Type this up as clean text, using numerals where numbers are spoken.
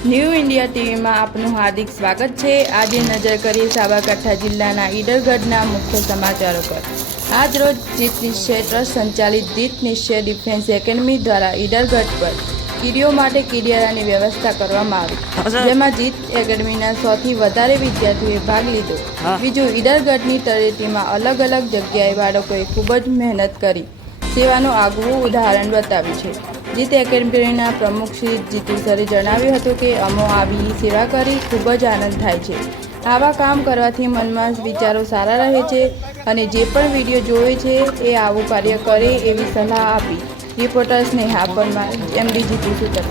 New India ટીવીમાં આપનું હાર્દિક સ્વાગત છે। આજે નજર કરીએ સાબરકાંઠા જિલ્લાના ઈડરગઢના મુખ્ય સમાચારો પર। આજ રોજ જીત નિશ્ચય ટ્રસ્ટ સંચાલિત જીત નિશ્ચય ડિફેન્સ એકેડમી દ્વારા ઈડરગઢ પર કીડીઓ માટે કીડિયારાની વ્યવસ્થા કરવામાં આવી, જેમાં જીત એકેડમીના 100થી વધારે વિદ્યાર્થીઓએ ભાગ લીધો। બીજું, ઈડરગઢની તળેટીમાં અલગ અલગ જગ્યાએ બાળકોએ ખૂબ જ મહેનત કરી સેવાનું આગવું ઉદાહરણ બતાવ્યું છે। જીત એકેડમીના પ્રમુખ શ્રી જીતુ સરે જણાવ્યું હતું કે અમો આવી સેવા કરી ખૂબ જ આનંદ થાય છે। આવા કામ કરવાથી મનમાં વિચારો સારા રહે છે અને જે પણ વિડીયો જોવે છે એ આવું કાર્ય કરે એવી સલાહ આપી। રિપોર્ટર સ્નેહા પરમાર, MD જીતુ સરે।